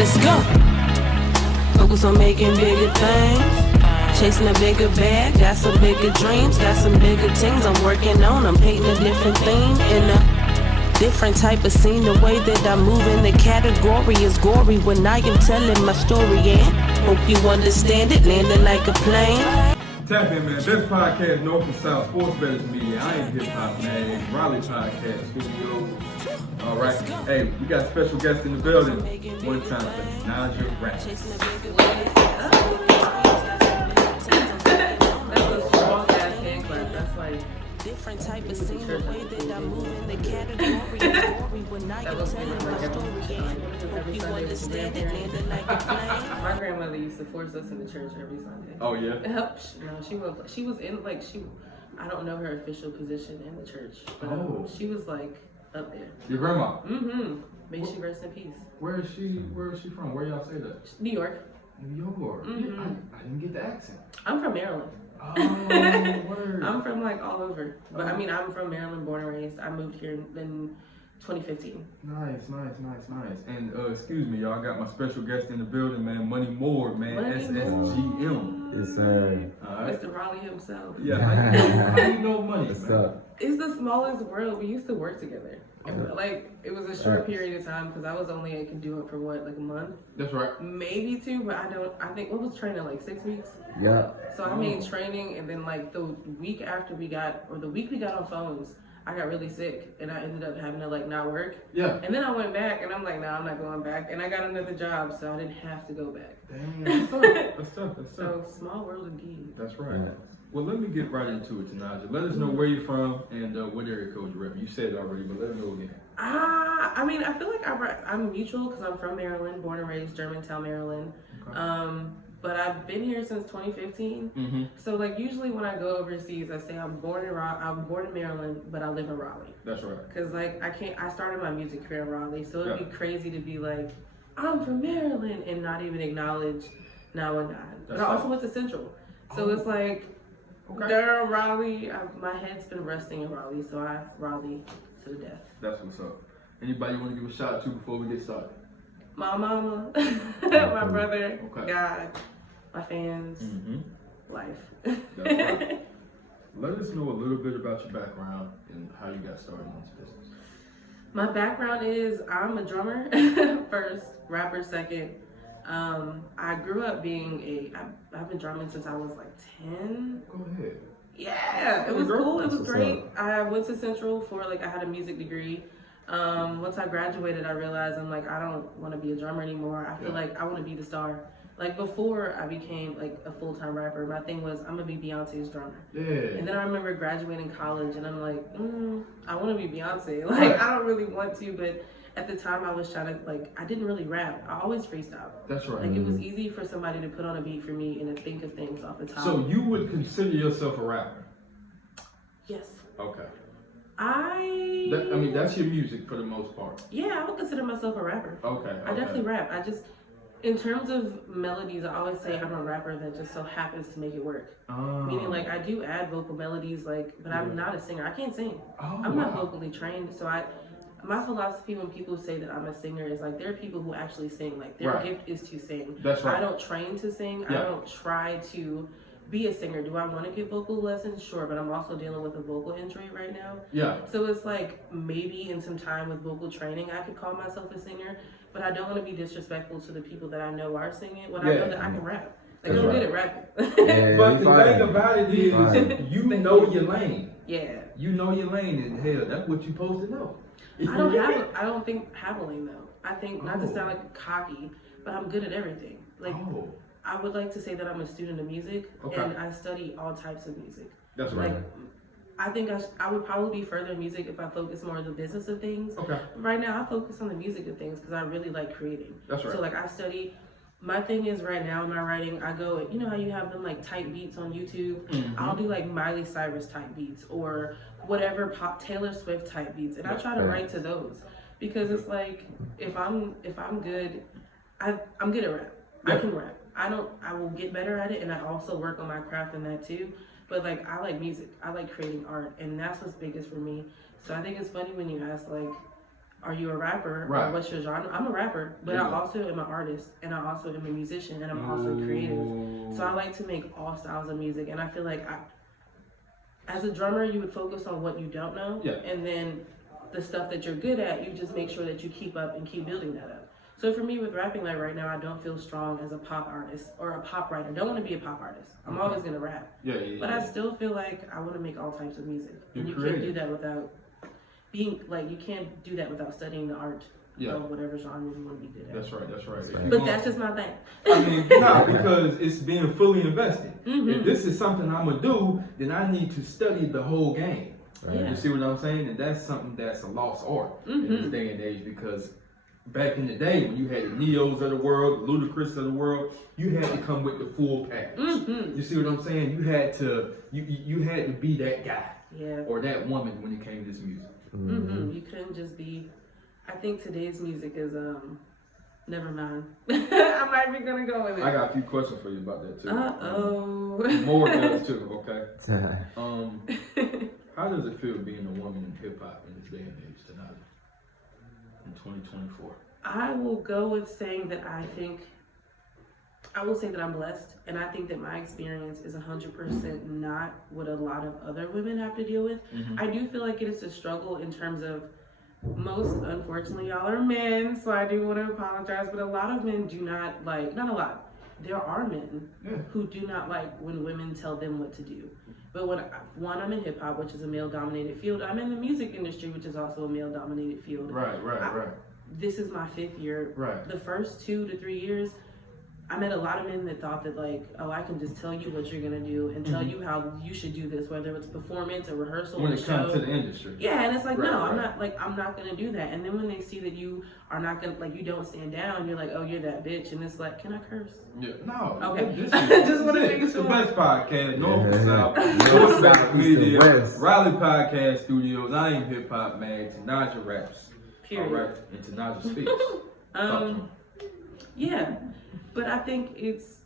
Let's go. Focus on making bigger things. Chasing a bigger bag. Got some bigger dreams. Got some bigger things I'm working on. I'm painting a different theme in a different type of scene. The way that I move in the category is gory when I am telling my story. Yeah. Hope you understand it. Landing like a plane. Tap in, man. Best podcast, North and South, Sports Betters Media. I ain't hip hop, man. Raleigh Podcast Studio. All right. Hey, we got a special guest in the building. One time for Tanajah Rap. That was a strong ass hand clap. That's like Different type of scene, the way that I move in the category is gory when I am telling my story. Hope you understand it, landing like a plane. my grandmother used to force us into church every Sunday. Oh, yeah? No, she was in like I don't know her official position in the church, but she was like up there. Your grandma? Mm-hmm. May she rest in peace. Where is she from? Where y'all say that? New York. New York. Mm-hmm. I didn't get the accent. I'm from Maryland. Oh, word. I'm from like all over, but I mean I'm from Maryland, born and raised. I moved here in 2015. Nice. And excuse me, y'all, got my special guest in the building, man. Money Moore, man. SSGM. Yes, sir. Alright. Mr. Raleigh himself. Yeah, how you know money, What's man? up? It's the smallest world. We used to work together. Oh. Like it was a short period of time because I was only I could do it for what, like a month, That's right. maybe 2, but I think what was training, like 6 weeks. Yeah. So I made training, and then like the week we got on phones, I got really sick, and I ended up having to like not work. Yeah. And then I went back, and I'm like, nah, I'm not going back. And I got another job, so I didn't have to go back. Damn, that's tough. So small world indeed. That's right. Yeah. Well, let me get right into it, Tanajah. Let us know where you're from and what area code you rep. You said it already, but let us know again. I mean, I feel like I'm mutual because I'm from Maryland, born and raised Germantown, Maryland. Okay. But I've been here since 2015. Mm-hmm. So like usually when I go overseas, I say I'm born in Maryland, but I live in Raleigh. That's right. Cause like I started my music career in Raleigh, so it'd be crazy to be like, I'm from Maryland and not even acknowledge 919. But I also went to Central, so it's like, Durham, Raleigh. My head's been resting in Raleigh, so I Raleigh to the death. That's what's up. Anybody you want to give a shout out to before we get started? My mama, my brother, God, my fans, life. That's right. Let us know a little bit about your background and how you got started in this business. My background is I'm a drummer first, rapper second. I grew up being I've been drumming since I was like 10. Go ahead. Yeah, it was cool. It was great. I went to Central for I had a music degree. Once I graduated, I realized I'm like, I don't want to be a drummer anymore. I feel like I want to be the star. Like before I became like a full-time rapper, my thing was I'm gonna be Beyonce's drummer. Yeah. And then I remember graduating college and I'm like, I want to be Beyonce. Like I don't really want to, but at the time I was trying to I didn't really rap. I always freestyle. That's right. Like it was easy for somebody to put on a beat for me and to think of things off the top. So you would consider yourself a rapper? Yes. Okay. I mean, that's your music for the most part. Yeah, I would consider myself a rapper. Okay. I definitely rap. In terms of melodies, I always say I'm a rapper that just so happens to make it work. Oh. Meaning, I do add vocal melodies, but I'm not a singer. I can't sing. Oh, I'm not vocally trained. So my philosophy when people say that I'm a singer is there are people who actually sing. Their gift is to sing. That's right. I don't train to sing. Yeah. I don't try to be a singer. Do I want to get vocal lessons? Sure, but I'm also dealing with a vocal injury right now. Yeah. So it's maybe in some time with vocal training, I could call myself a singer, but I don't want to be disrespectful to the people that I know are singing when I know that I can rap. I'm good at rapping. Yeah, but the thing about it is, you know your lane. Yeah. You know your lane, and hell, that's what you're supposed to know. I don't think have a lane though. I think not to sound cocky, but I'm good at everything. I would like to say that I'm a student of music, and I study all types of music. That's right. I think I would probably be further in music if I focus more on the business of things. Okay. But right now, I focus on the music of things because I really like creating. That's right. So I study. My thing is right now in my writing, I go, you know how you have them type beats on YouTube? Mm-hmm. I'll do Miley Cyrus type beats or whatever Taylor Swift type beats, and I try to write to those because it's if I'm good, I'm good at rap. Yeah. I can rap. I will get better at it, and I also work on my craft in that too. But I like music. I like creating art, and that's what's biggest for me. So I think it's funny when you ask are you a rapper? Right. Or what's your genre? I'm a rapper, but I also am an artist, and I also am a musician, and I'm also creative. So I like to make all styles of music, and I feel like as a drummer, you would focus on what you don't know, and then the stuff that you're good at, you just make sure that you keep up and keep building that up. So for me with rapping, like right now, I don't feel strong as a pop artist or a pop writer. I don't want to be a pop artist. I'm always going to rap. But I still feel like I want to make all types of music. And you can't do that without being, like, you can't do that without studying the art of whatever genre you want to be good at. That's right. But that's just my thing. I mean, no, because it's being fully invested. If this is something I'm going to do, then I need to study the whole game. You see what I'm saying? And that's something that's a lost art in this day and age, because back in the day when you had the Neos of the world, the Ludacris of the world, you had to come with the full package. You see what I'm saying? You had to you had to be that guy or that woman when it came to this music. You couldn't just be. I think today's music is never mind. I'm not even gonna go with it. I got a few questions for you about that too. Uh-oh. More does too, okay? How does it feel being a woman in hip hop in this day and age, Tanajah, in 2024? I will go with saying that I will say that I'm blessed, and I think that my experience is 100% not what a lot of other women have to deal with. I do feel like it is a struggle in terms of most, unfortunately, y'all are men, so I do want to apologize, but a lot of men do not like, not a lot, there are men who do not like when women tell them what to do. But when I'm in hip hop, which is a male-dominated field, I'm in the music industry, which is also a male-dominated field. Right. This is my 5th year. The first 2 to 3 years, I met a lot of men that thought that, like, oh, I can just tell you what you're gonna do and tell you how you should do this, whether it's performance or rehearsal. When it comes to the industry. Yeah, and it's like, I'm not gonna do that. And then when they see that you are not gonna, like, you don't stand down, you're like, oh, you're that bitch, and it's like, can I curse? Yeah, no. Okay. Just want to make it the best podcast, North and South, North South Media, Raleigh Podcast Studios. I am hip hop man. Tanajah raps. Period. All right, and Tanajah speaks. Yeah, but I think it's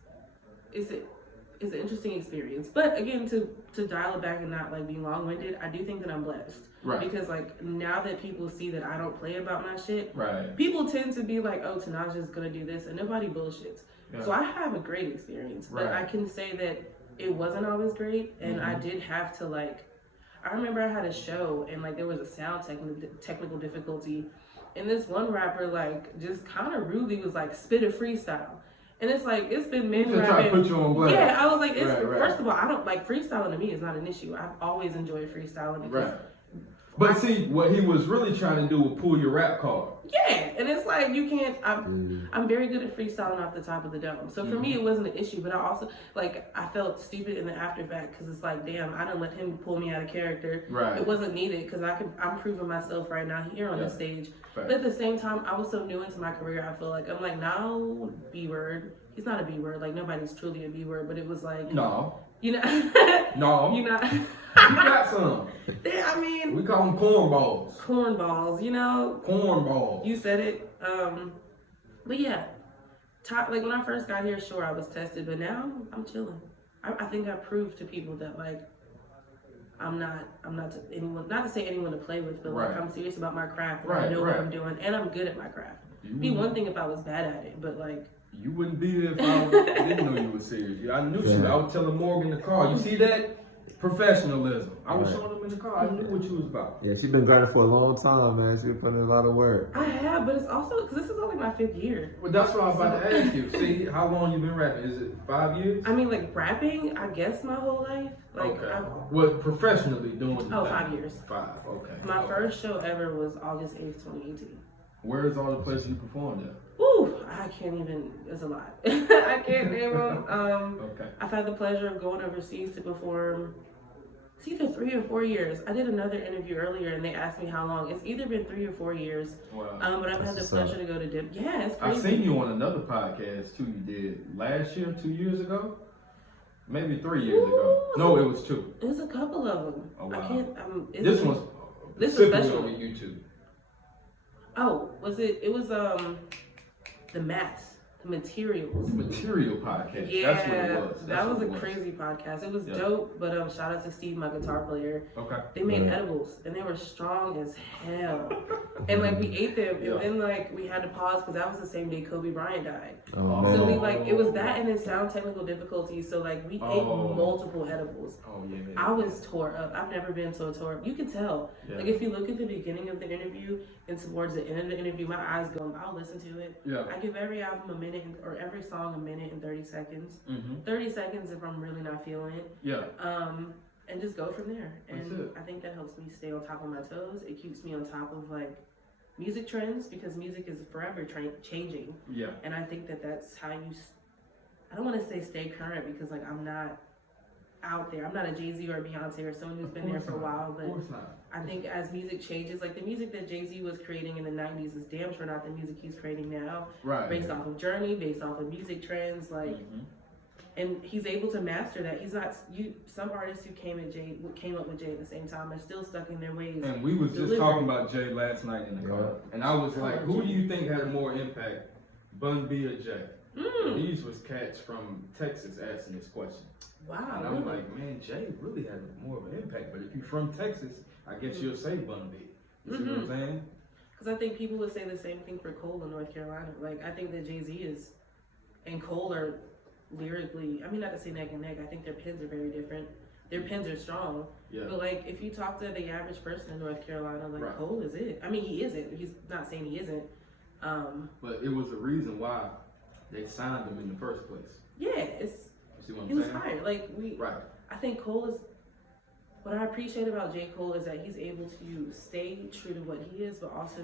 an interesting experience. But again, to dial it back and not like be long-winded, I do think that I'm blessed. Because like now that people see that I don't play about my shit, people tend to be like, oh, Tanajah's gonna do this, and nobody bullshits. So I have a great experience, but I can say that it wasn't always great, and I did have to like. I remember I had a show and like there was a sound technical difficulty, and this one rapper like just kind of rudely was like spit a freestyle. And it's like, it's been men rapping. Try to put you on blast. Yeah, I was like, first of all, I don't like freestyling to me is not an issue. I've always enjoyed freestyling because But see, what he was really trying to do was pull your rap card. Yeah, and it's like you can't. I'm very good at freestyling off the top of the dome. So for me, it wasn't an issue. But I also like I felt stupid in the after fact because it's like, damn, I didn't let him pull me out of character. It wasn't needed because I'm proving myself right now here on the stage. But at the same time, I was so new into my career. I feel like I'm like, no, B word. He's not a B word. Like nobody's truly a B word. But it was like you know, you know. You got some. I mean, we call them cornballs. Cornballs, you know. Cornballs. You said it. But yeah, like when I first got here, sure I was tested, but now I'm chilling. I think I proved to people that like I'm not anyone. Not to say anyone to play with, but like I'm serious about my craft. I know what I'm doing, and I'm good at my craft. It'd be one thing if I was bad at it, but like. You wouldn't be here if I didn't know you were serious. I knew you. I was telling Morgan in the car. You see that? Professionalism. I was showing them in the car. I knew what you was about. Yeah, she's been grinding for a long time, man. She's been putting in a lot of work. I have, but it's also because this is only my 5th year. Well, that's what I was about to ask you. See, how long you been rapping? Is it 5 years? I mean, like rapping, I guess my whole life. Like, well, professionally doing. 5 years. 5. Okay. My first show ever was August 8th, 2018. Where is all the places you performed at? Ooh, I can't even. It's a lot. I can't name them. I've had the pleasure of going overseas to perform. It's either 3 or 4 years. I did another interview earlier and they asked me how long. It's either been 3 or 4 years. Wow. But I've had the pleasure to go to dip. Yeah, it's crazy. I seen you on another podcast too. You did last year, 2 years ago, maybe 3 years ago. No, it was 2. It was a couple of them. Oh wow. I can't. This one's special on YouTube. Oh, was it? It was the Mats. Materials. Material podcast. Yeah, That's what it was. that was a crazy podcast. It was dope, but shout out to Steve, my guitar player. Okay. They made edibles, and they were strong as hell. And like we ate them, and then like we had to pause because that was the same day Kobe Bryant died. Oh, So we like it was that and then sound technical difficulties. So like we ate multiple edibles. Oh yeah. I was tore up. I've never been so tore up. You can tell. Yeah. Like if you look at the beginning of the interview and towards the end of the interview, my eyes go. I'll listen to it. Yeah. I give every album a minute or every song a minute and 30 seconds. 30 seconds if I'm really not feeling it. Yeah. And just go from there. That's And it. I think that helps me stay on top of my toes. It keeps me on top of like music trends because music is forever changing. Yeah. And I think that that's how you. I don't want to say stay current because like I'm not out there. I'm not a Jay-Z or a Beyonce or someone who's been there for a while, but I think as music changes, like the music that Jay-Z was creating in the 90s is damn sure not the music he's creating now. Right. Based off of Journey, based off of music trends, like, and he's able to master that. He's not, some artists who came up with Jay at the same time are still stuck in their ways. And we was just talking about Jay last night in the car. And I was like, who do you think had more impact, Bun B or Jay? These was cats from Texas asking this question. Wow. And I'm like, man, Jay really had more of an impact. But if you're from Texas, I guess you'll say Bun B. You see what I'm saying? Because I think people would say the same thing for Cole in North Carolina. Like, I think that Jay-Z and Cole are lyrically, I mean, not to say neck and neck, I think their pens are very different. Their pens are strong. Yeah. But, like, if you talk to the average person in North Carolina, like, Cole is it. I mean, he isn't. He's not saying he isn't. But it was a reason why they signed him in the first place. Yeah, he was hired. Like I think Cole is. What I appreciate about J. Cole is that he's able to stay true to what he is, but also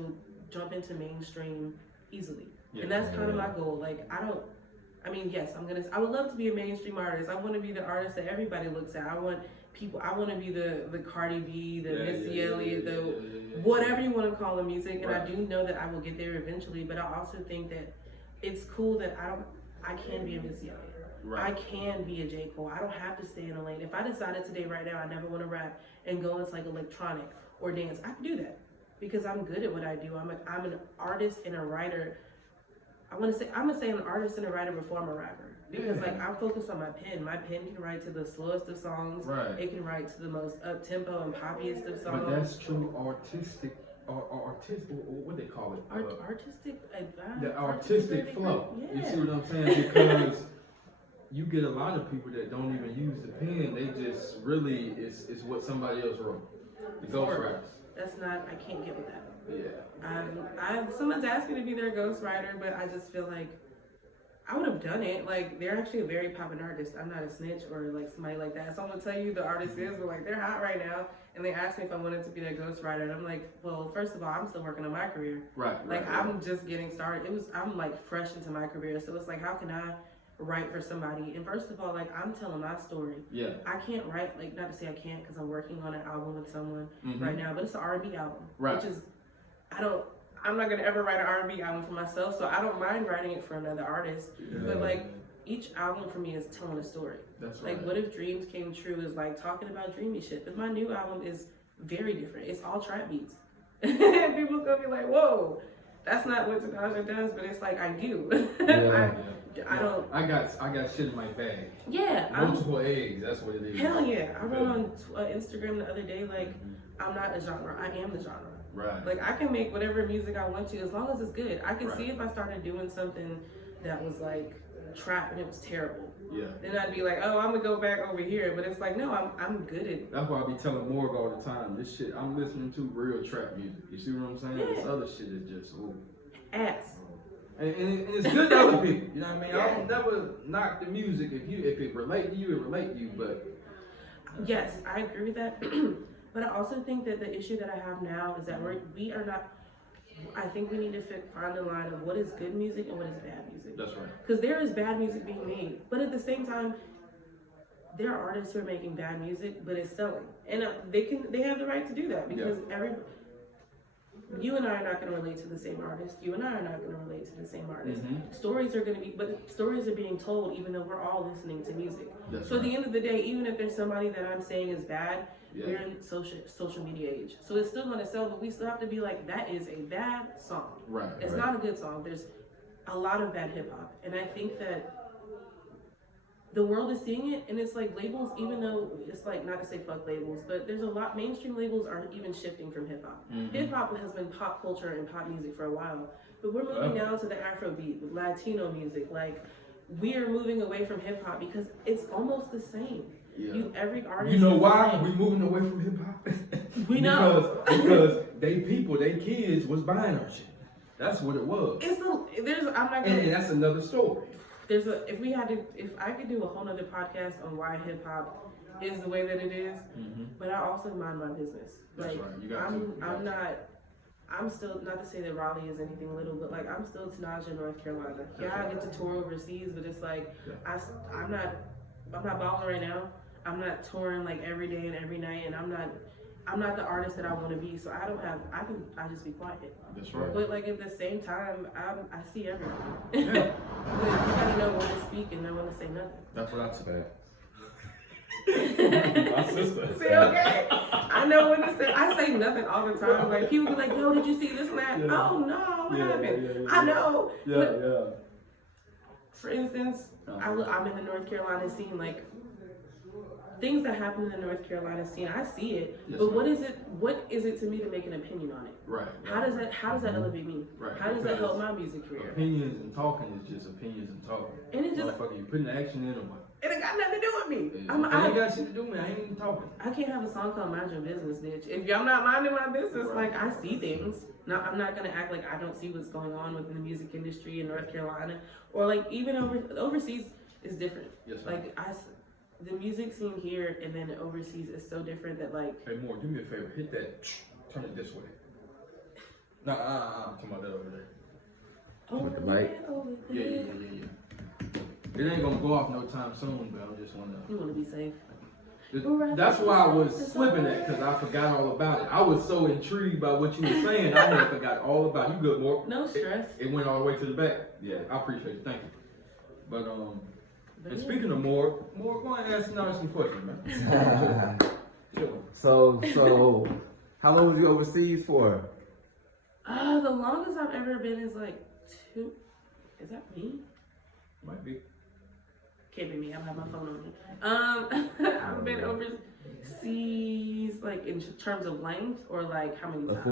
jump into mainstream easily. Yeah. And that's kind of my goal. Like I mean, yes, I would love to be a mainstream artist. I want to be the artist that everybody looks at. I want to be the Cardi B, the Missy Elliott, whatever you want to call the music. And I do know that I will get there eventually. But I also think that it's cool that I can be a Missy Elliott. I can be a J. Cole. I don't have to stay in a lane. If I decided today, right now, I never want to rap and go into like electronic or dance, I can do that because I'm good at what I do. I'm an artist and a writer. I'm gonna say an artist and a writer before I'm a rapper because like I'm focused on my pen. My pen can write to the slowest of songs. It can write to the most up tempo and poppiest of songs. But that's true artistic. What they call it? Artistic advice. The artistic flow. You see what I'm saying? Because you get a lot of people that don't even use the pen. They just really it's what somebody else wrote. The ghostwriters. That's not. I can't get with that. Yeah. Someone's asked me to be their ghostwriter, but I just feel like I would have done it. Like they're actually a very poppin' artist. I'm not a snitch or like somebody like that. So I'm gonna tell you the artist is, but like they're hot right now. And they asked me if I wanted to be their ghostwriter, and I'm like, well, first of all, I'm still working on my career. I'm just getting started. I'm like fresh into my career, so it's like, how can I write for somebody? And first of all, like I'm telling my story. Yeah. I can't write, like not to say I can't, because I'm working on an album with someone right now, but it's an R&B album, which is, I'm not gonna ever write an R&B album for myself, so I don't mind writing it for another artist. But like each album for me is telling a story. That's right. Like What If Dreams Came True is like talking about dreamy shit. But my new album is very different. It's all trap beats. And people gonna be like, whoa, that's not what Tanajah does, but it's like I do. I don't. I got shit in my bag. Yeah. Multiple eggs. That's what it is. Hell yeah. I wrote on Instagram the other day, like, I'm not a genre. I am the genre. Right. Like I can make whatever music I want to as long as it's good. I can see if I started doing something that was like trap and it was terrible. Yeah. Then I'd be like, oh, I'm gonna go back over here. But it's like, no, I'm good at it. That's why I be telling Morg all the time. This shit, I'm listening to real trap music. You see what I'm saying? Yeah. This other shit is just ass. And it's good to other people. You know what I mean? I don't never knock the music. If it relate to you, it relate to you. But yes, I agree with that. But I also think that the issue that I have now is that we are not. I think we need to find a line of what is good music and what is bad music. That's right. Because there is bad music being made, but at the same time, there are artists who are making bad music, but it's selling, and they have the right to do that because you and I are not going to relate to the same artist. You and I are not going to relate to the same artist. Stories are going to be, but stories are being told even though we're all listening to music. So at the end of the day, even if there's somebody that I'm saying is bad, we're in social media age. So it's still going to sell, but we still have to be like, that is a bad song. Right. It's not a good song. a lot of bad hip hop, and I think that the world is seeing it, and it's like labels, even though it's like, not to say fuck labels, but there's a lot, mainstream labels are even shifting from hip hop. Hip hop has been pop culture and pop music for a while, but we're moving now to the Afrobeat, Latino music. Like, we are moving away from hip hop because it's almost the same. Yeah. Every artist. You know why we moving away from hip hop? We know because they kids was buying our shit. That's what it was. And that's another story. If I could do a whole nother podcast on why hip hop is the way that it is, but I also mind my business. That's like, right. You got I'm still, not to say that Raleigh is anything little, but like, I'm still Tanajah, North Carolina. Yeah, I get to tour overseas, but it's like, I'm not balling right now. I'm not touring like every day and every night, and I'm not the artist that I want to be. So I just be quiet. That's right. But like, at the same time, I see everything. Yeah. But you gotta know when to speak and know when to say nothing. That's what I said. My sister. See, okay. I know when to say. I say nothing all the time. Like, people be like, "Yo, did you see this and that?" Yeah. Oh no, what happened? Yeah. I know. Yeah, But, yeah. for instance, I'm in the North Carolina scene. Like, things that happen in the North Carolina scene, I see it. Yes, but ma'am. what is it to me to make an opinion on it? Right. How does that elevate me? Right. How does that Because help my music career? Opinions and talking is just opinions and talking. And it just, Motherfucker, you putting action in them. it ain't got nothing to do with me. I ain't got shit to do with me. I ain't even talking. I can't have a song called Mind Your Business, bitch. If I'm not minding my business, like, I see things. Now, I'm not gonna act like I don't see what's going on within the music industry in North Carolina, or like even overseas is different. Yes, sir. Like, the music scene here and then overseas is so different that, like. Hey, Moore, do me a favor. Hit that. Turn it this way. Nah, I'm talking about that over there. Over the mic? there, over Yeah. there. It ain't gonna go off no time soon, but I just wanna. You wanna be safe. That's why I was slipping at, because I forgot all about it. I was so intrigued by what you were saying, I had forgot all about it. You good, Moore? No stress. It went all the way to the back. Yeah, I appreciate it. Thank you. But and speaking of Moore, go ahead and ask now some questions, man. Chill. So, how long was you overseas for? The longest I've ever been is like 2. Is that me? Might be. Can't be me. I don't have my phone on me. I've been overseas, like, in terms of length, or like how many times?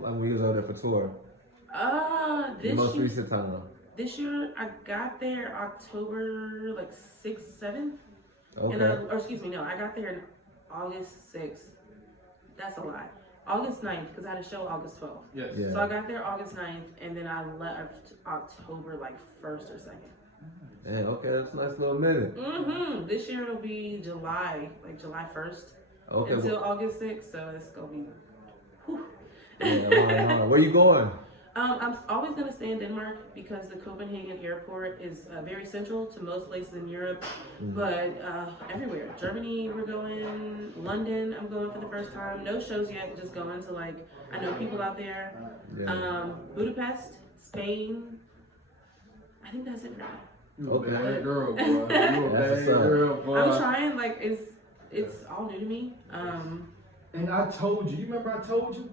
When we was over there for tour. This Most year. recent time. This year, I got there October like 6th, 7th. Okay. And I got there in August 6th. That's a lie. August 9th, because I had a show August 12th. Yes. Yeah. So I got there August 9th, and then I left October like 1st or 2nd. Yeah, okay, that's a nice little minute. This year it'll be July 1st Okay. until August 6th, so it's gonna be. Whew. Yeah, where you going? I'm always gonna stay in Denmark because the Copenhagen airport is very central to most places in Europe, but everywhere. Germany, we're going. London, I'm going for the first time. No shows yet, just going to, like, I know people out there. Yeah. Budapest, Spain. I think that's it for now. You a Okay. bad girl, boy. You a That's bad what's up. girl, boy. I'm trying, like, it's all new to me. And I told you, remember I told you?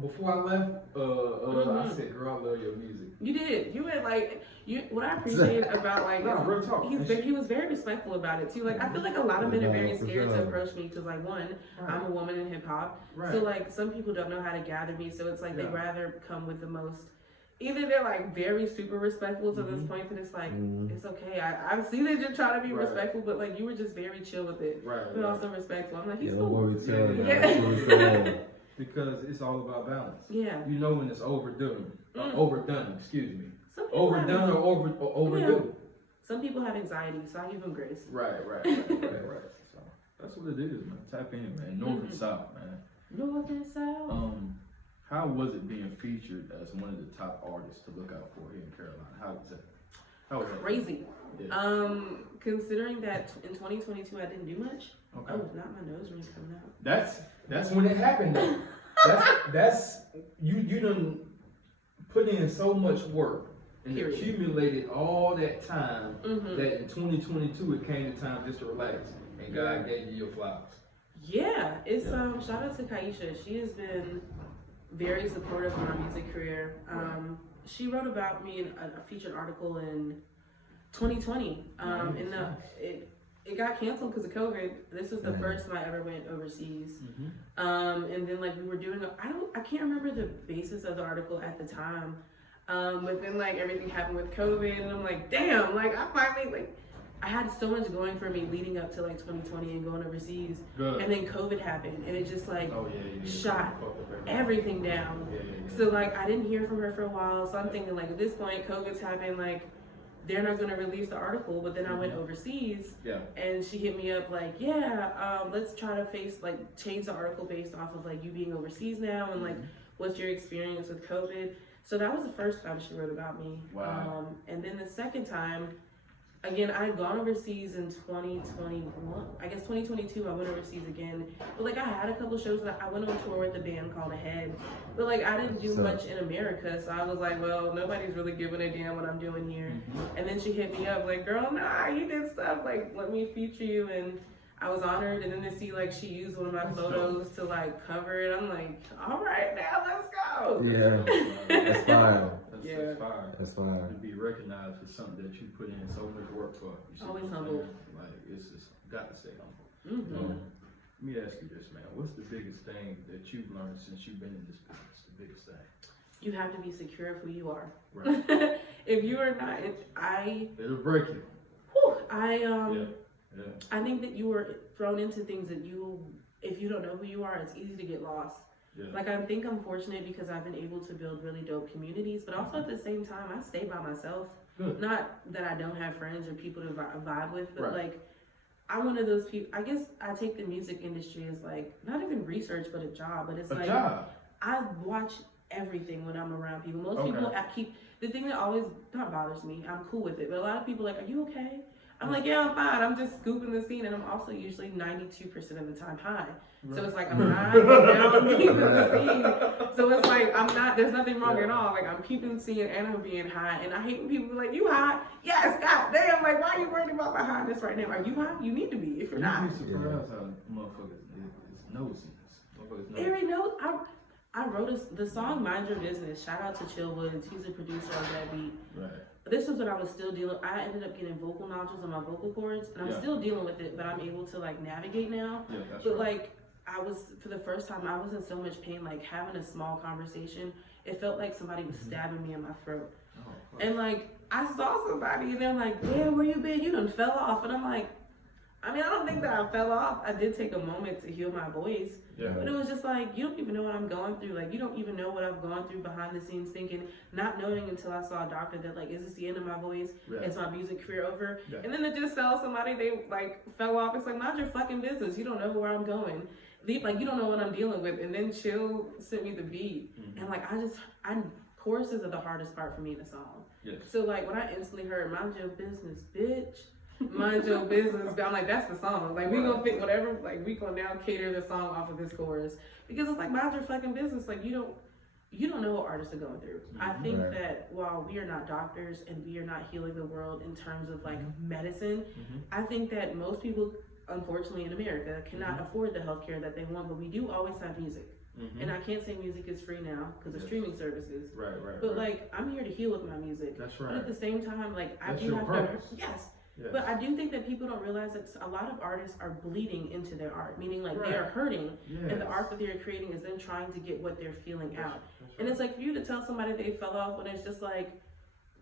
Before I left, I said, girl, I love your music. You did. You were like, what I appreciate about, like, No, real talk. he was very respectful about it too. Like, I feel like a lot of men are very For scared to sure. approach me because, like, one, I'm a woman in hip hop. Right. So, like, some people don't know how to gather me. So it's like Yeah. they rather come with the most. Either they're like very super respectful to this point that it's like, it's okay. I see that you're trying to be Right. respectful, but like you were just very chill with it, Right. but also respectful. I'm like, he's Yeah, cool. what we tell you. Yeah. That's what we saying. Because it's all about balance. Yeah. You know when it's overdone. Overdone, excuse me. Some people have Overdone or overdue. Some people have anxiety, so I give them grace. Right. So that's what it is, man. Tap in, man. North and South, man. North and South. How was it being featured as one of the top artists to look out for here in Carolina? How was that? Crazy. Yeah. Considering that in 2022 I didn't do much. Okay. Oh, not my nose ring coming out. That's when it happened though. that's you done put in so much work and Period. accumulated all that time Mm-hmm. that in 2022 it came the time just to relax and God gave you your flowers. Yeah, it's shout out to Kaisha. She has been very supportive of my music career. She wrote about me in a featured article in 2020. It got canceled because of COVID. This was the first time I ever went overseas. And then like we were doing, I can't remember the basis of the article at the time. But then like everything happened with COVID, and I'm like, damn, like I finally like. I had so much going for me leading up to like 2020 and going overseas. Good. And then COVID happened, and it just like shot everything down. So like I didn't hear from her for a while. So I'm thinking like at this point COVID's happened, like they're not gonna release the article. But then I went overseas, and she hit me up like, let's try to change the article based off of like you being overseas now and like what's your experience with COVID. So that was the first time she wrote about me. Wow. And then the second time. Again, I had gone overseas in 2021. I guess 2022, I went overseas again. But like I had a couple shows that I went on tour with a band called Ahead. But like I didn't do much in America, so I was like, well, nobody's really giving a damn what I'm doing here. And then she hit me up like, girl, nah, you did stuff. Like let me feature you, and I was honored. And then to see like she used one of my photos to like cover it, I'm like, all right, now let's go. Yeah, that's fine. That's fire. To be recognized for something that you put in so much work for. Always humble. Like it's just got to stay humble. Let me ask you this, man. What's the biggest thing that you've learned since you've been in this business? The biggest thing. You have to be secure of who you are. Right. If you are not, it'll break you. I think that you were thrown into things that if you don't know who you are, it's easy to get lost. Yeah. Like I think I'm fortunate because I've been able to build really dope communities, but also at the same time, I stay by myself. Good. Not that I don't have friends or people to vibe with, but like I'm one of those people. I guess I take the music industry as like not even research, but a job. But it's I watch everything when I'm around people. Most people the thing that always not bothers me. I'm cool with it, but a lot of people are like, "Are you okay?" I'm like, yeah, I'm fine. I'm just scooping the scene, and I'm also usually 92% of the time high. Right. So it's like I'm not down keeping the scene. So it's like there's nothing wrong at all. Like I'm keeping the scene and I'm being high. And I hate when people be like, you high? Yes, god damn, like why are you worried about my highness right now? Are you high? You need to be if you're not. You'd be surprised how motherfuckers is nosy. Very nosy. I wrote the song Mind Your Business. Shout out to Chill Woods. He's a producer of that beat. Right. This was what I was still dealing. I ended up getting vocal nodules on my vocal cords, and I'm still dealing with it, but I'm able to like navigate now. Yeah, that's but like I was for the first time, I was in so much pain. Like having a small conversation, it felt like somebody was stabbing me in my throat. And like I saw somebody, and they're like, "Damn, where you been? You done fell off." And I'm like, I mean, I don't think that I fell off. I did take a moment to heal my voice. Yeah. But it was just like, you don't even know what I'm going through. Like, you don't even know what I've gone through behind the scenes thinking, not knowing until I saw a doctor that, like, is this the end of my voice? Yeah. Is my music career over? Yeah. And then to just tell somebody they, like, fell off, it's like, mind your fucking business. You don't know where I'm going. Like, you don't know what I'm dealing with. And then Chill sent me the beat. Mm-hmm. And, like, choruses are the hardest part for me in a song. Yes. So, like, when I instantly heard, mind your business, bitch. Mind your business. But I'm like, that's the song. Like, we gonna pick whatever. Like, we gonna now cater the song off of this chorus because it's like, mind your fucking business. Like, you don't know what artists are going through. Mm-hmm. I think that while we are not doctors and we are not healing the world in terms of like medicine, I think that most people, unfortunately, in America, cannot afford the healthcare that they want. But we do always have music. And I can't say music is free now because of streaming services. Right. But like, I'm here to heal with my music. That's right. But at the same time, like, I do have to. Yes. Yes. But I do think that people don't realize that a lot of artists are bleeding into their art, meaning like they are hurting, and the art that they're creating is them trying to get what they're feeling out. That's and it's like for you to tell somebody they fell off when it's just like,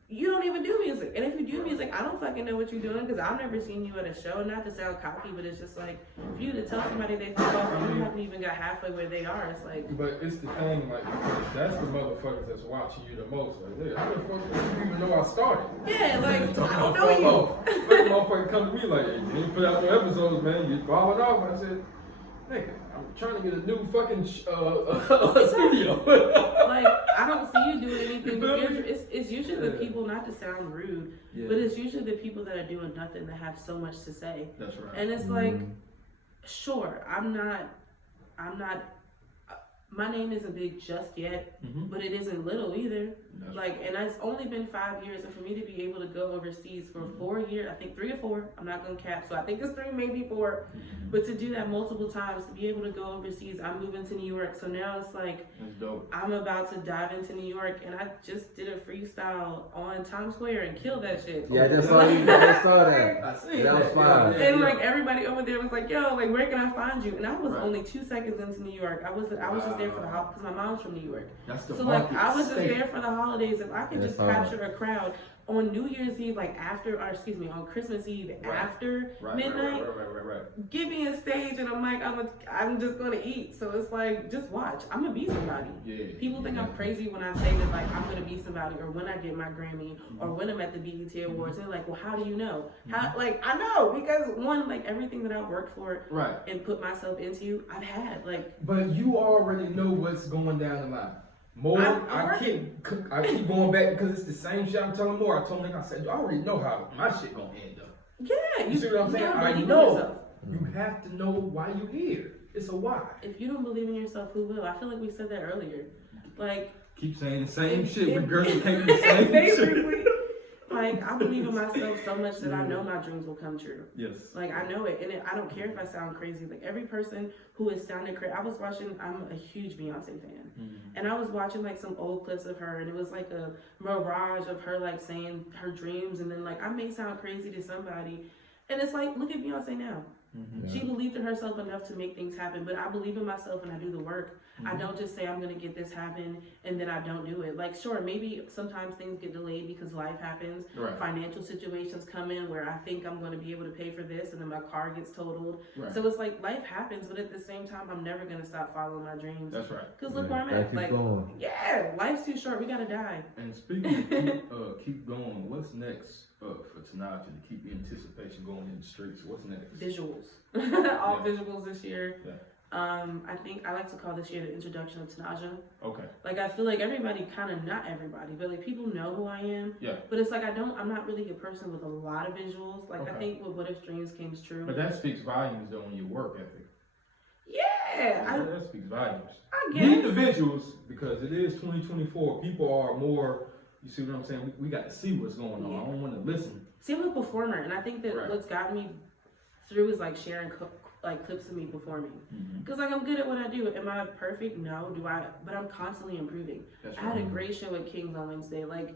you don't even do music. And if you do music, I don't fucking know what you're doing because I've never seen you at a show. Not to sound cocky, but it's just like for you to tell somebody they fell off and you haven't even got halfway where they are. It's like. But it's the thing, like, because that's the motherfuckers that's watching you the most. Like, how the fuck do you even know I started? Yeah, like I don't know you. Like, the motherfucker come to me like, hey, you didn't put out no episodes, man. You falling off. I said, nigga, I'm trying to get a new fucking studio. Like, I don't see you doing anything. It's usually the people, not to sound rude, but it's usually the people that are doing nothing that have so much to say. That's right. And it's like, sure, I'm not my name isn't big just yet, but it isn't little either. Like, and it's only been 5 years, and for me to be able to go overseas for 4 years, I think 3 or 4, I'm not gonna cap, so I think it's 3, maybe 4, but to do that multiple times, to be able to go overseas, I'm moving to New York, so now it's like, That's dope. I'm about to dive into New York, and I just did a freestyle on Times Square and killed that shit. Yeah, I just saw you. I just saw that. I see That was fire. And like everybody over there was like, "Yo, like where can I find you?" And I was Right. only 2 seconds into New York. I was just there for the holidays because my mom's from New York. That's the So like market I was just state. there for the holidays. If I could That's just hard. capture a crowd on New Year's Eve, like after, or excuse me, on Christmas Eve Right. after Right, midnight, right. give me a stage and I'm like, I'm just gonna eat. So it's like, just watch. I'm gonna be somebody. Yeah. People think I'm crazy when I say that, like, I'm gonna be somebody, or when I get my Grammy, or when I'm at the BET Awards. They're like, well, how do you know? How, like, I know, because one, like, everything that I've worked for Right. and put myself into, I've had, like, But you already know what's going down the line. More, I'm I keep going back because it's the same shit I'm telling more. I told him, I said, I already know how my shit gonna end up. yeah. You see what I'm saying? gotta I believe in know. yourself. You have to know why you're here. It's a why. If you don't believe in yourself, who will? I feel like we said that earlier. Like, Keep saying the same shit, if- regurgitating the same shit. basically, like, I believe in myself so much that I know my dreams will come true. Yes. Like, I know it, and I don't care if I sound crazy. Like, every person who is sounding crazy, I'm a huge Beyonce fan, and I was watching, like, some old clips of her, and it was, like, a mirage of her, like, saying her dreams, and then, like, I may sound crazy to somebody, and it's like, look at Beyonce now. She believed in herself enough to make things happen, but I believe in myself and I do the work. I don't just say I'm gonna get this happen and then I don't do it. Like, sure, maybe sometimes things get delayed because life happens. Right. Financial situations come in where I think I'm gonna be able to pay for this and then my car gets totaled. Right. So it's like life happens, but at the same time, I'm never gonna stop following my dreams. That's right. Cause look where I'm Gotta at. keep Like, going. yeah, life's too short. We gotta die. And speaking of keep going, what's next for Tanajah to keep the anticipation going in the streets? What's next? Visuals. All visuals this year. Yeah. I think I like to call this year the introduction of Tanajah. Okay. Like, I feel like everybody not everybody, but like people know who I am. Yeah. But it's like I'm not really a person with a lot of visuals. Like, Okay. I think what if dreams came true. But that speaks volumes though on your work ethic. Yeah, That speaks volumes. I Need guess. the visuals because it is 2024. People are more, you see what I'm saying? We got to see what's going on. I don't want to listen. See, I'm a performer, and I think that Right. what's gotten me through is like sharing like clips of me performing. Cause like I'm good at what I do. Am I perfect? No. But I'm constantly improving. That's I had a great show at King's on Wednesday. Like,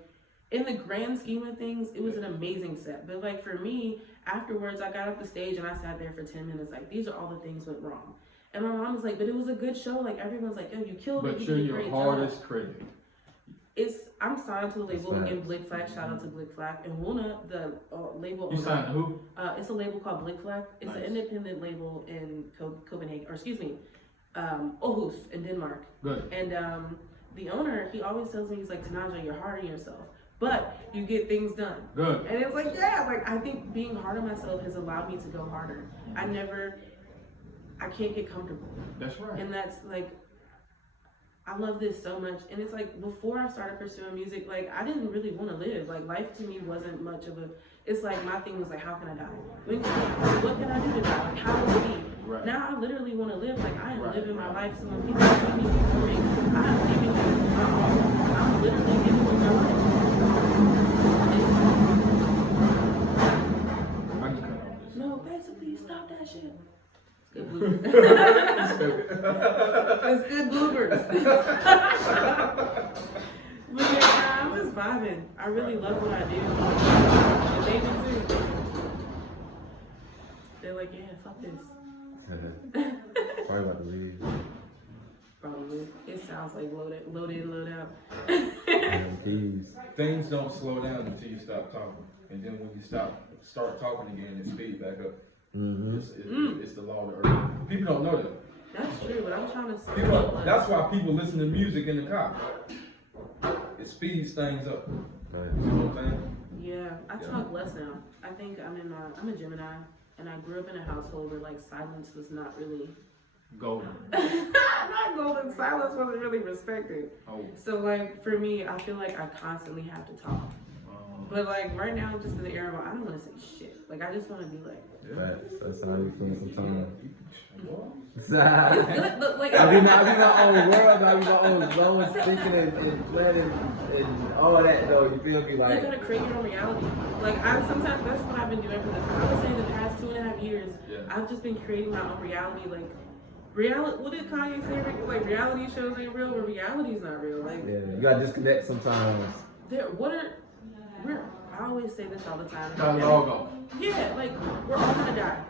in the grand scheme of things, it was an amazing set. But like for me, afterwards, I got off the stage and I sat there for 10 minutes. Like, these are all the things went wrong. And my mom was like, but it was a good show. Like, everyone's like, yo, you killed it. But You you're did a your great hardest job. critic. I'm signed to the label That's again, nice. Blick Flack. Shout out to Blick Flack. And Wuna, the label. You owner, signed to who? it's a label called Blick Flack. It's an Nice. independent label in Copenhagen, or excuse me, Aarhus in Denmark. Good. And the owner, he always tells me, he's like, Tanajah, you're hard on yourself, but you get things done. Good. And it's like, yeah, like I think being hard on myself has allowed me to go harder. I can't get comfortable. That's right. And that's like, I love this so much. And it's like, before I started pursuing music, like I didn't really want to live. Like life to me wasn't much of it's like my thing was like, how can I die? What can I do to die? Like how will it be? Right. Now I literally want to live. Like I am Right. living my life. So when people see me performing, I'm giving it my all. I'm literally giving it my life. I can cut off this. No, basically, stop that shit. It's good bloopers. It's good bloopers. But yeah, I'm just vibing. I really love what I do. And they do too. They're like, yeah, fuck this. Probably about to leave. Probably. It sounds like load in, load out. Peace. Things don't slow down until you stop talking. And then when you start talking again, it speeds back up. It's the law of the earth. People don't know that. That's true, but I'm trying to say That's why people listen to music in the car. It speeds things up. Nice. You know what I'm saying? Yeah, I talk less now. I think I'm a Gemini, and I grew up in a household where like silence was not really Golden. not golden. Silence wasn't really respected. Oh. So like for me, I feel like I constantly have to talk. But like right now, just in the era of I don't want to say shit. Like I just want to be like. Right. That's how you feel sometimes. It's good, but like I be my own world, I be my own zone, thinking and planning and all that though. You feel me? you Like gotta create your own reality. Like I sometimes that's what I've been doing for I would say the past 2.5 years. Yeah. I've just been creating my own reality. Like reality. What did Kanye say? Like reality shows ain't real, but reality's not real. Like yeah, you gotta disconnect sometimes. I always say this all the time. Gotta log off. Yeah, like we're all gonna die.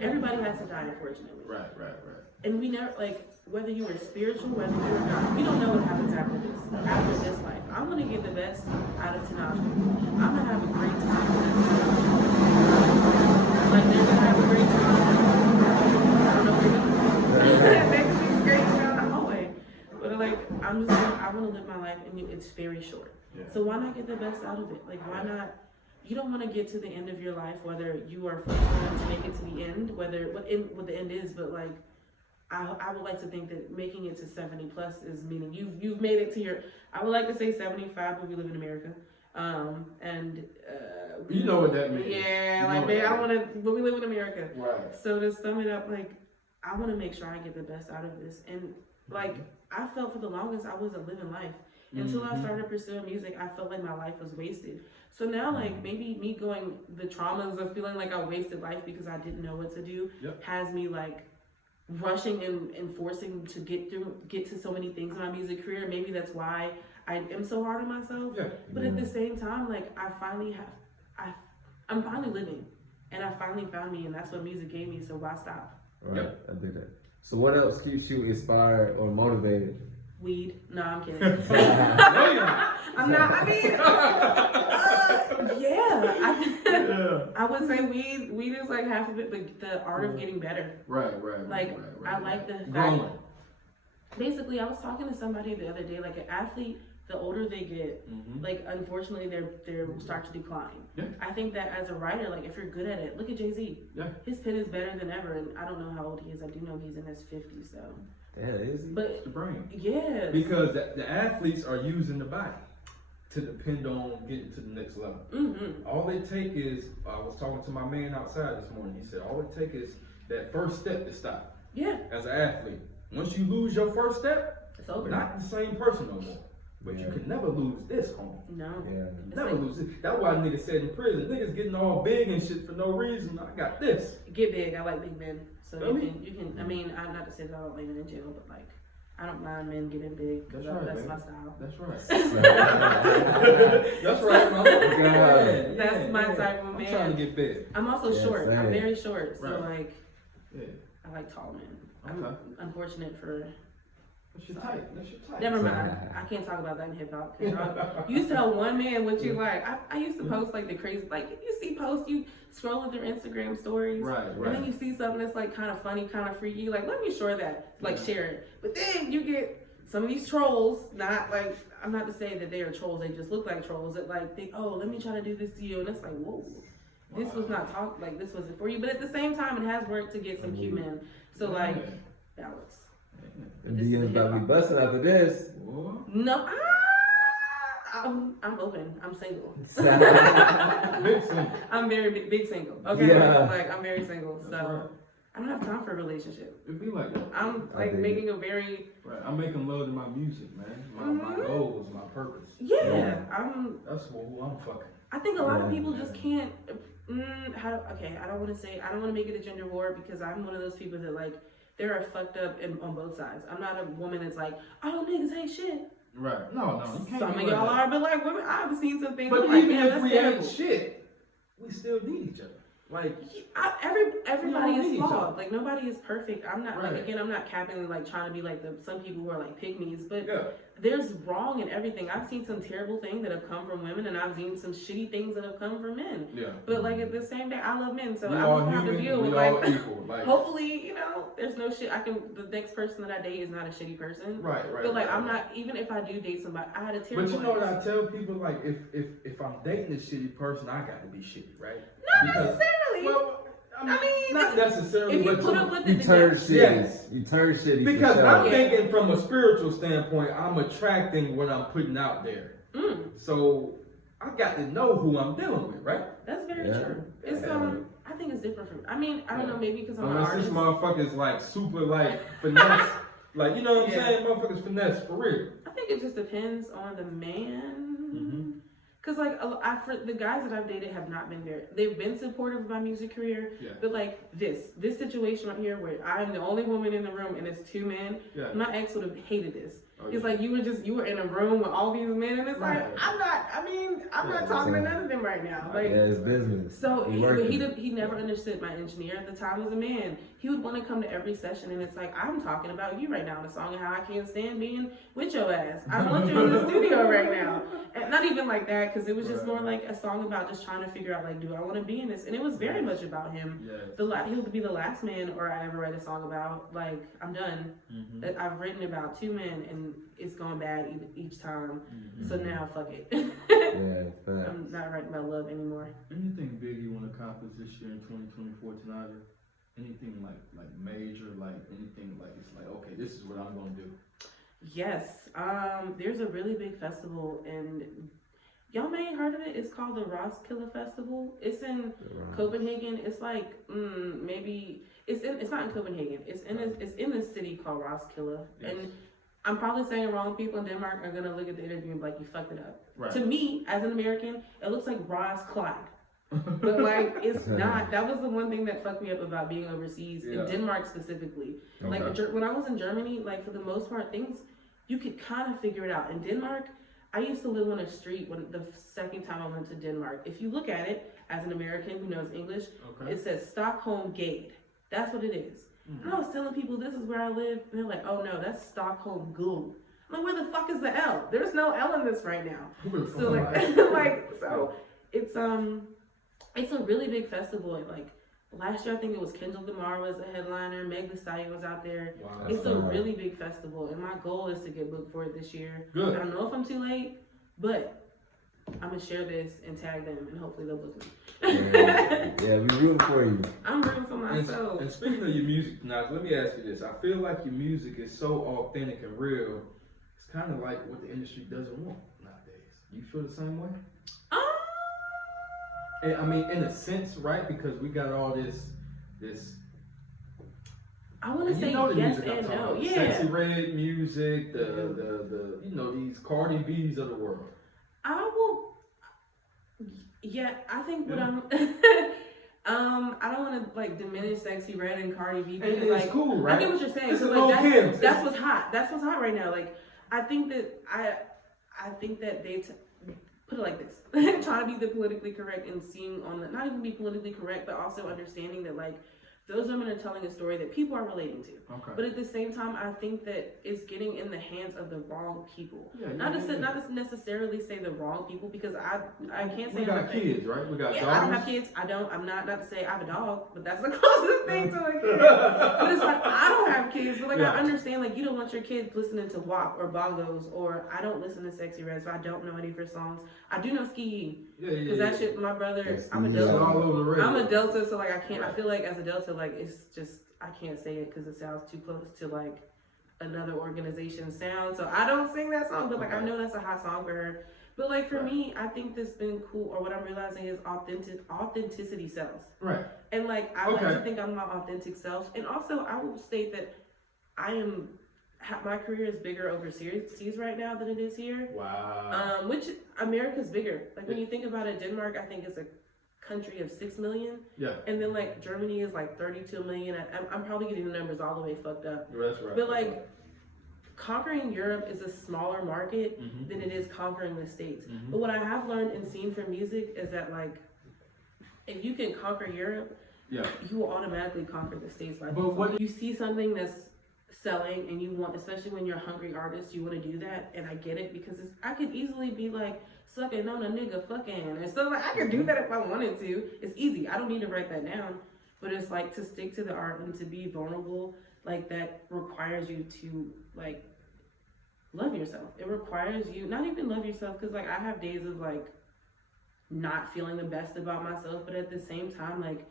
Everybody has to die, unfortunately. Right. And we never like whether you are spiritual, whether you are not. We don't know what happens after this life. I want to get the best out of Tanajah. I'm gonna have a great time. Like they're gonna have a great time. I don't know where maybe it's great down the hallway. But like I want to live my life, and it's very short. Yeah. So why not get the best out of it? Like why not? You don't want to get to the end of your life, whether you are going to make it to the end, what the end is, but like, I would like to think that making it to 70 plus is meaning you've made it to your. I would like to say 75, but we live in America, You know what that means. Yeah, you like man, I want to, but we live in America. Right. So to sum it up, like I want to make sure I get the best out of this, and like I felt for the longest I wasn't living life. Until I started pursuing music, I felt like my life was wasted. So now, like, maybe me going, the traumas of feeling like I wasted life because I didn't know what to do has me, like, rushing and forcing to get to so many things in my music career. Maybe that's why I am so hard on myself. Yeah. But at the same time, like, I'm finally living. And I finally found me, and that's what music gave me, so why stop? Right, I did that. So what else keeps you inspired or motivated? Weed. No, I'm kidding. No, you're not. I'm not. I mean, I would say weed is like half of it, but the art of getting better. Right. Like I like the fact. Growing. Basically, I was talking to somebody the other day. Like an athlete, the older they get, like unfortunately, they start to decline. Yeah. I think that as a writer, like if you're good at it, look at Jay-Z. Yeah. His pen is better than ever, and I don't know how old he is. I do know he's in his 50s though. Yeah, is he? But It's the brain. yeah. Because the athletes are using the body to depend on getting to the next level. All they take is, I was talking to my man outside this morning, he said, all it take is that first step to stop. Yeah. As an athlete. Once you lose your first step, It's over. not the same person no more. But you can never lose this, homie. No. Yeah. Never lose it. That's why niggas said in prison, niggas getting all big and shit for no reason. I got this. Get big. I like big men. So Really? you can. I mean, I'm not to say that I don't like men in jail, but like, I don't mind men getting big because That's right, that's baby. my style. That's right. That's right, mama. God. That's my type of I'm man. trying to get big. I'm also Yeah, short. I'm same. very short. So Right. like, Yeah. I like tall men. Okay. I'm unfortunate for. That's your type. That's your type. Never mind. I can't talk about that in hip hop. You tell one man what you like. I used to post like the crazy, like you see posts, you scroll through their Instagram stories, Right. and then you see something that's like kind of funny, kind of freaky. Like let me share that, like share it. But then you get some of these trolls. Not like I'm not to say that they are trolls. They just look like trolls. That like think, oh, let me try to do this to you, and it's like, whoa, this was not talk like this wasn't for you. But at the same time, it has worked to get some cute men. So like balance. The DMs about to be busting after this. No, I'm open. I'm single. Big single. I'm very big single. Okay, Yeah. like I'm very single, so right. I don't have time for a relationship. It be like that. I'm I like dig making a very Right. I'm making love to my music, man. My goals, my purpose. yeah. That's who I'm fucking. I think a lot of Yeah. people just can't. I don't want to make it a gender war because I'm one of those people that like there are fucked up on both sides. I'm not a woman that's like, oh niggas ain't shit. Right. No, you can't. Some of be y'all like are, but like women, I've seen some things. But I'm like, even man, if that's we terrible. ain't shit, we still need each other. Like Everybody We don't is need each flawed. other. Like nobody is perfect. I'm not Right. like again. I'm not capping like trying to be like some people who are like pygmies, but yeah. there's wrong in everything. I've seen some terrible things that have come from women, and I've seen some shitty things that have come from men. Yeah. But like at the same day, I love men, so We I all don't have to human. deal with We all like. equal. Like Hopefully, there's no shit. The next person that I date is not a shitty person. Right. But like I'm not. Even if I do date somebody, I had a terrible. But you know what ex. I tell people? Like if I'm dating a shitty person, I got to be shitty, right? Not necessarily. Well, I mean, not necessarily. if you but put up with it, You then turn that's- shitty. Yes. You turn shitty. Because for sure. I'm thinking from a spiritual standpoint, I'm attracting what I'm putting out there. Mm. So I got to know who I'm dealing with, right? That's very true. It's I think it's different from. I mean, I don't know, maybe because I'm an unless artist. this motherfucker's like super like finesse, like you know what I'm saying? Motherfuckers finesse for real. I think it just depends on the man. Mm-hmm. Cause like for the guys that I've dated have not been there. They've been supportive of my music career, but like this situation right here where I'm the only woman in the room and it's 2 men. My ex would have hated this. It's like you were in a room with all these men and it's like I'm not talking to none of them right now. Like it's business. So he never understood my engineer at the time was a man. He would want to come to every session and it's like I'm talking about you right now in a song and how I can't stand being with your ass. I want you in the studio right now. And not even like that because it was just more like a song about just trying to figure out like do I want to be in this, and it was very much about him. He would be the last man or I ever write a song about. Like I'm done. I've written about 2 men and it's gone bad each time. So now fuck it. I'm not writing about love anymore. Anything big you want to accomplish this year in 2024, Tanajah? Anything like major, like anything like it's like okay, this is what I'm gonna do. Yes, there's a really big festival and y'all may have heard of it. It's called the Roskilde Festival. It's in Copenhagen. It's like maybe it's not in Copenhagen. It's in a city called Roskilde. And I'm probably saying it wrong. People in Denmark are gonna look at the interview and be like, "You fucked it up." To me, as an American, it looks like Ross Clyde. But like it's not. That was the one thing that fucked me up about being overseas in Denmark specifically. Like when I was in Germany, like for the most part, things you could kind of figure it out. In Denmark, I used to live on a street when the second time I went to Denmark. If you look at it as an American who knows English, it says Stockholm Gate. That's what it is. And I was telling people this is where I live, and they're like, "Oh no, that's Stockholm Guld." I'm like, where the fuck is the L? There's no L in this right now. So it's a really big festival. Like last year, I think it was Kendrick Lamar was a headliner. Meg Thee Stallion was out there. Wow, it's a really big festival, and my goal is to get booked for it this year. Good. I don't know if I'm too late, but I'm gonna share this and tag them, and hopefully they'll book me. Yeah, we rooting for you. I'm rooting for myself. And speaking of your music, now let me ask you this: I feel like your music is so authentic and real. It's kind of like what the industry doesn't want nowadays. You feel the same way? I mean, in a sense, right? Because we got all this. I want to say yes and no. Yeah. Sexy Red music, the these Cardi B's of the world. I will. Yeah, I think what I'm. I don't want to like diminish Sexy Red and Cardi B because it's cool, right? I get what you're saying. That's what's hot. That's what's hot right now. Like I think that they. Put it like this, trying to be the politically correct and seeing not even be politically correct, but also understanding that like those women are telling a story that people are relating to. But at the same time, I think that it's getting in the hands of the wrong people. Not to necessarily say the wrong people because I can't say we got kids, right? We got dogs. I don't have kids. I'm not to say I have a dog, but that's the closest thing to a kid. But it's like I don't have kids, but like I understand like you don't want your kids listening to WAP or bongos, or I don't listen to Sexy Red, so I don't know any of her songs. I do know Ski because that shit. My brother, I'm a Delta. I'm a Delta, so like I can't. I feel like as a Delta, like it's just I can't say it because it sounds too close to like another organization's sound. So I don't sing that song, but like I know that's a hot song for her. But like for me, I think that's been cool. Or what I'm realizing is authenticity sells. Right. And like I like to think I'm my authentic self. And also I will state that my career is bigger overseas right now than it is here. Wow. Which America's bigger. Like when you think about it, Denmark I think is a country of 6 million. Yeah. And then like Germany is like 32 million. I'm probably getting the numbers all the way fucked up. That's right. But like conquering Europe is a smaller market than it is conquering the States. But what I have learned and seen from music is that like if you can conquer Europe, you will automatically conquer the States. But when you see something that's selling and you want, especially when you're a hungry artist, you want to do that. And I get it because I could easily be like sucking on a nigga fucking and stuff. Like I could do that if I wanted to. It's easy. I don't need to write that down. But it's like to stick to the art and to be vulnerable, like that requires you to like love yourself. It requires you not even love yourself because like I have days of like not feeling the best about myself, but at the same time like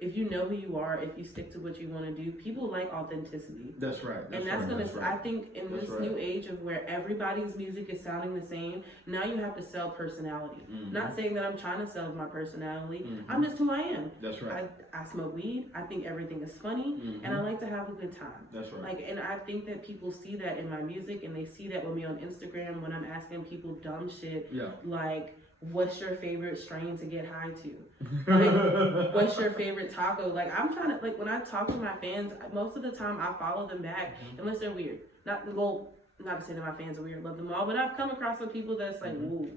if you know who you are, if you stick to what you want to do, people like authenticity. That's right. And that's I think in this new age of where everybody's music is sounding the same, now you have to sell personality. Not saying that I'm trying to sell my personality. I'm just who I am. That's right. I smoke weed. I think everything is funny, and I like to have a good time. That's right. Like, and I think that people see that in my music, and they see that with me on Instagram when I'm asking people dumb shit. Yeah. Like, what's your favorite strain to get high to? Like, what's your favorite taco? Like, I'm trying to, like, when I talk to my fans, most of the time I follow them back, unless they're weird. Not to say that my fans are weird, love them all, but I've come across some people that's like, whoa,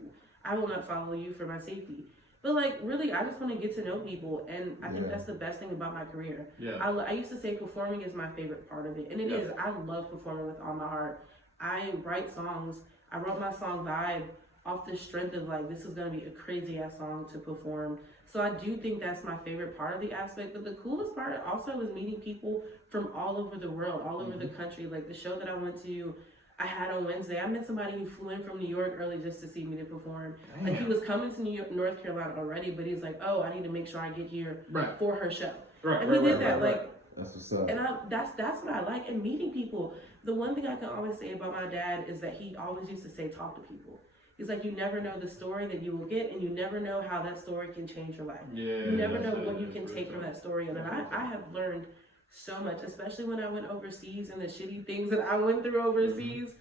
I will not follow you for my safety. But, like, really, I just want to get to know people, and I think that's the best thing about my career. Yeah. I used to say performing is my favorite part of it, and it is. I love performing with all my heart. I write songs. I wrote my song Vibe off the strength of, like, this is going to be a crazy-ass song to perform. So I do think that's my favorite part of the aspect. But the coolest part also was meeting people from all over the world, all over the country. Like, the show that I went to, I had on Wednesday, I met somebody who flew in from New York early just to see me to perform. Damn. Like, he was coming to North Carolina already, but he's like, oh, I need to make sure I get here for her show. And he did that. Like, that's what's up. And that's what I like. And meeting people. The one thing I can always say about my dad is that he always used to say, talk to people. He's like, you never know the story that you will get, and you never know how that story can change your life. Yeah, you never know what you can take from that story. And I have learned so much, especially when I went overseas and the shitty things that I went through overseas.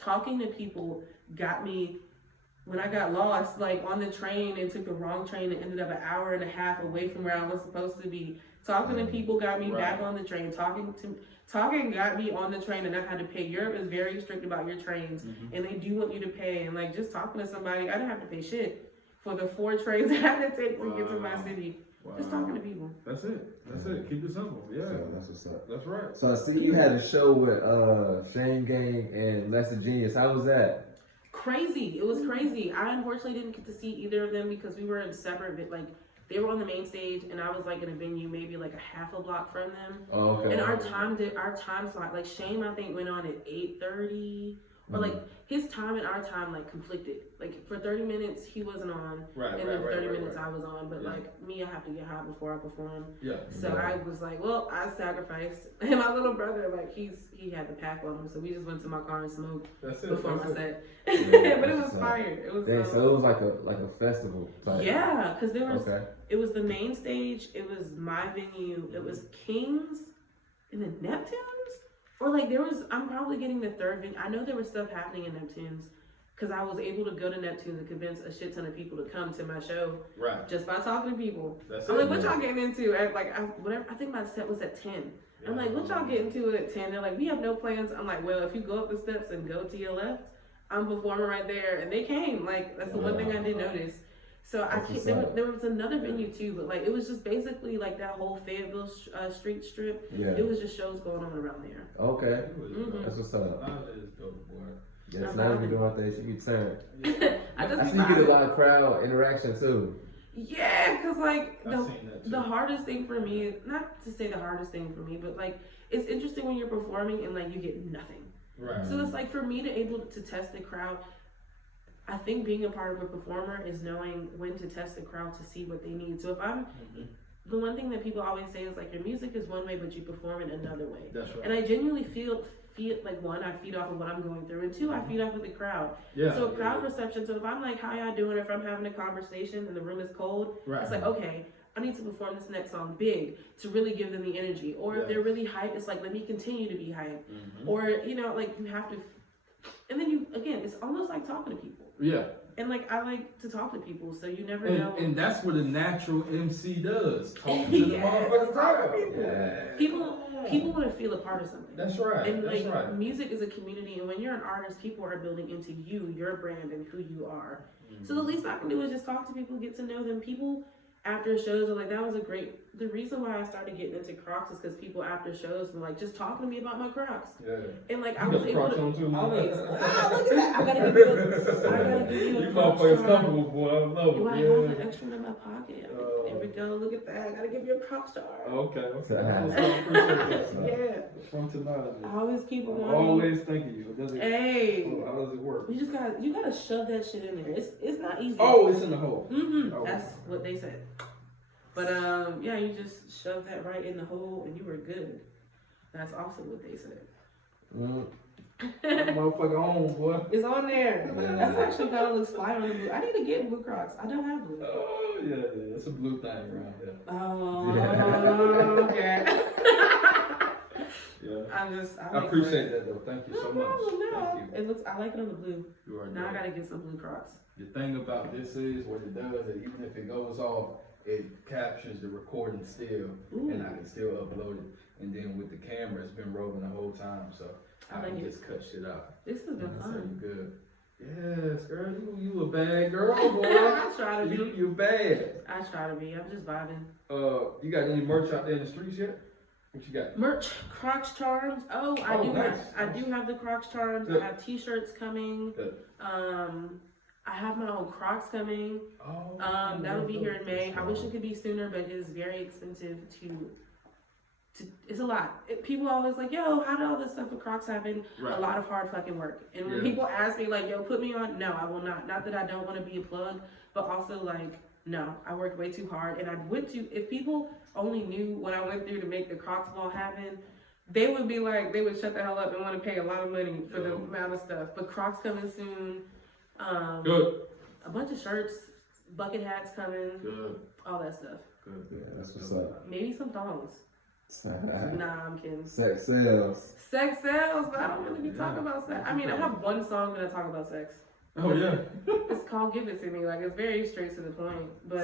Talking to people got me, when I got lost, like on the train and took the wrong train and ended up an hour and a half away from where I was supposed to be. Talking to people got me back on the train. Talking got me on the train, and I had to pay. Europe is very strict about your trains, and they do want you to pay. And like, just talking to somebody, I didn't have to pay shit for the 4 trains I had to take to get to my city. Just talking to people. That's it. That's it. Keep it simple. Yeah. So that's what's up. That's right. So I see you had a show with Shane Gang and Lesser Genius. How was that? Crazy. It was crazy. I unfortunately didn't get to see either of them because we were in separate, like, they were on the main stage, and I was like in a venue maybe like a half a block from them. Oh, okay. And our time slot, like Shane I think went on at 8:30, or like his time and our time like conflicted. Like for 30 minutes he wasn't on, and then 30 minutes I was on. But like me, I have to get high before I perform. Yeah. So I was like, well, I sacrificed. And my little brother, like he had the pack on him, so we just went to my car and smoked before my set. But it was fire. It was. So it was like a festival type. Yeah, because there was. Okay. It was the main stage. It was my venue. It was Kings and the Neptunes. Or like there was, I'm probably getting the third venue. I know there was stuff happening in Neptunes because I was able to go to Neptunes and convince a shit ton of people to come to my show. Right. Just by talking to people. I'm like, what y'all getting into? I think my set was at 10. I'm like, what y'all getting to at 10? They're like, we have no plans. I'm like, well, if you go up the steps and go to your left, I'm performing right there. And they came. Like, that's the one thing I did notice. So there was another venue too, but like it was just basically like that whole Fayetteville street strip. Yeah. It was just shows going on around there. Okay, that's what's up. Yes, now we doing things. You return. I see you get a lot of crowd interaction too. Yeah, cause like the hardest thing for me, not to say the hardest thing for me, but like it's interesting when you're performing and like you get nothing. Right. So it's like for me to able to test the crowd. I think being a part of a performer is knowing when to test the crowd to see what they need. So if I'm, the one thing that people always say is like your music is one way, but you perform it another way. That's right. And I genuinely feel like one, I feed off of what I'm going through, and two, I feed off of the crowd. Yeah. So crowd perception. So if I'm like, how y'all doing? Or if I'm having a conversation and the room is cold, it's like, okay, I need to perform this next song big to really give them the energy. Or if they're really hyped, it's like, let me continue to be hyped. Or, you know, like you have to, and then you, again, it's almost like talking to people. Yeah. And like I like to talk to people, so you never know. And that's what a natural MC does. Talking to the motherfuckers. People want to feel a part of something. That's right. And like music is a community, and when you're an artist, people are building into you, your brand, and who you are. So the least I can do is just talk to people, get to know them. People after shows are like, that was a great. The reason why I started getting into Crocs is because people after shows were like just talking to me about my Crocs. Yeah. And like I was able to always. Look at that! I gotta give you a you motherfuckers comfortable, boy. I love it. Do I have an extra in my pocket? There we go. Look at that! I gotta give you a Croc star. Okay. Yeah. From Tanajah. I always keep them on. Always thinking you. Hey. How does it work? You gotta shove that shit in there. It's not easy. Oh, it's in the hole. That's what they said. But yeah, you just shove that right in the hole and you were good. That's also what they said. Motherfucker on, boy. It's on there. That's actually kind of looks fly on the blue. I need to get blue Crocs. I don't have blue. Oh, yeah. It's a blue thing around there. Oh, okay. Yeah. I I appreciate that, though. Thank you so much. No. Thank you. It looks, I like it on the blue. You are Now I good. gotta get some blue Crocs. The thing about this is what it does is even if it goes off, it captures the recording still, and I can still upload it. And then with the camera, it's been rolling the whole time, so I like can it. just cut shit out. This has been So fun. you good. Yes, girl, you a bad girl, boy. I try to be. You bad. I try to be. I'm just vibing. You got any merch out there in the streets yet? What you got? Merch, Crocs charms. Oh, I Oh, do nice, have. I do have the Crocs charms. Good. I have T-shirts coming. Good. I have my own Crocs coming. Oh, That'll be here in May. I wish it could be sooner, but it is very expensive to it's a lot. People always like, yo, how did all this stuff with Crocs happen? Right. A lot of hard fucking work. And when people ask me like, yo, put me on, no, I will not. Not that I don't want to be a plug, but also like, no, I worked way too hard. And I went to, if people only knew what I went through to make the Crocs ball happen, they would be like, they would shut the hell up and want to pay a lot of money for the amount of stuff. But Crocs coming soon. Good. A bunch of shirts, bucket hats coming. Good. All that stuff. Good. Yeah, that's what's up. Maybe some thongs. Nah, I'm kidding. Sex sells. Sex sells, but I don't really be talking about sex. I mean, I have one song that I talk about sex. Oh yeah. It's called Give It To Me. Like, it's very straight to the point, but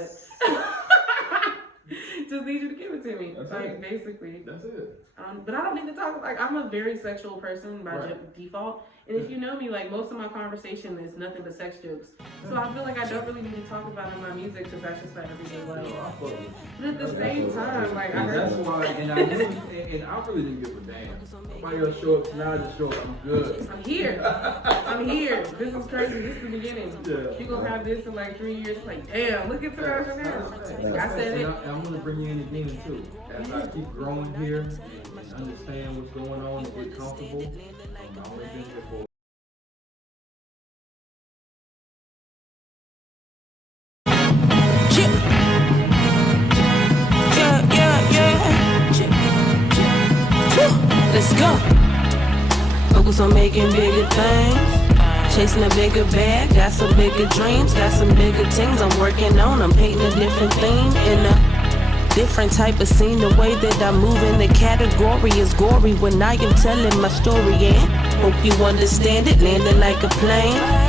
just need you to give it to me. That's like, it. Basically. That's it. But I don't need to talk, like, I'm a very sexual person by default. And if you know me, like, most of my conversation is nothing but sex jokes. So I feel like I don't really need to talk about it in my music because that's just my everyday life. But at the same time, like, I And heard... that's why, and I really didn't give a damn. Nobody else show up, Tanajah show up, I'm good. I'm here. I'm here. This is crazy. This is the beginning. Yeah. You gonna have this in like 3 years. Like, damn, look at Tanajah now. Like I said it. And I'm gonna bring you in again too. As I keep growing here and understand what's going on and get comfortable, I'm only been here for Let's go. Focus on making bigger things. Chasing a bigger bag. Got some bigger dreams. Got some bigger things I'm working on. I'm painting a different theme in a different type of scene. The way that I move in the category is gory when I am telling my story. And hope you understand it. Landing like a plane.